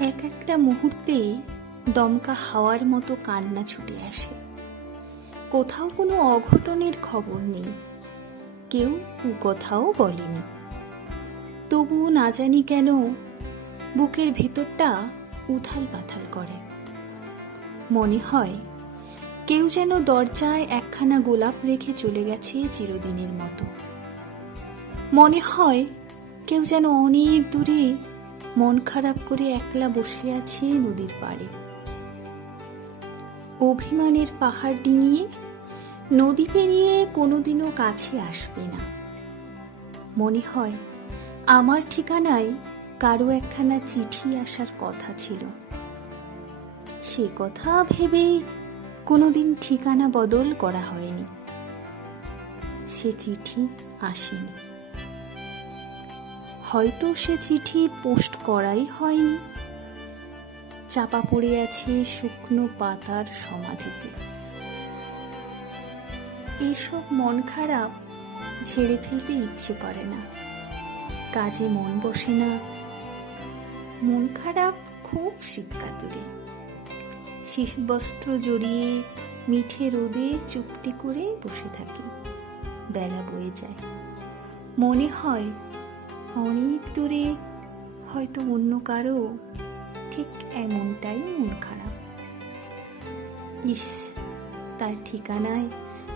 এক একটা মুহূর্তে দমকা হাওয়ার মতো কান্না ছুটে আসে। কোথাও কোনো অঘটনের খবর নেই। কেউ কথাও বলেনি। তবুও না জানি কেন বুকের ভেতরটা উথাল পাথাল করে। মনে হয় কেউ যেন দরজায় একখানা গোলাপ রেখে চলে গেছে চিরদিনের মতো। মনে হয় কেউ যেন অনেক দূরে মন খারাপ করে একলা বসে আছে নদীর পাড়ে। অভিমানের পাহাড় ডিঙিয়ে নদী পেরিয়ে কোনোদিনও কাছে আসবে না। মনে হয় আমার ঠিকানায় কারও একখানা চিঠি আসার কথা ছিল। সে কথা ভেবেই কোনোদিন ঠিকানা বদল করা হয়নি। সে চিঠি আসেনি। হয়তো সে চিঠি পোস্ট করাই হয়নি। চাপা পড়ে আছে শুকনো পাতার সমাধিতে। এইসব মন খারাপ ছেড়ে ফেলতে ইচ্ছে করে না। কাজে মন বসে না। মন খারাপ খুব শীতকাতুরে। শীতবস্ত্র জড়িয়ে মিঠে রোদে চুপটি করে বসে থাকি। বেলা বয়ে যায়। মনে হয় অনেক দূরে, হয়তো অন্য কারও। ঠিক এমনটাই মন খারাপ। ইস, তার ঠিকানায়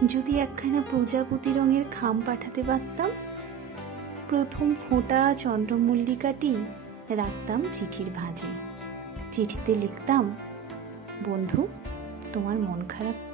যদি একখানা প্রজাপতি রঙের খাম পাঠাতে পারতাম, প্রথম ফোঁটা চন্দ্রমল্লিকাটি রাখতাম চিঠির ভাঁজে। চিঠিতে লিখতাম, বন্ধু, তোমার মন খারাপ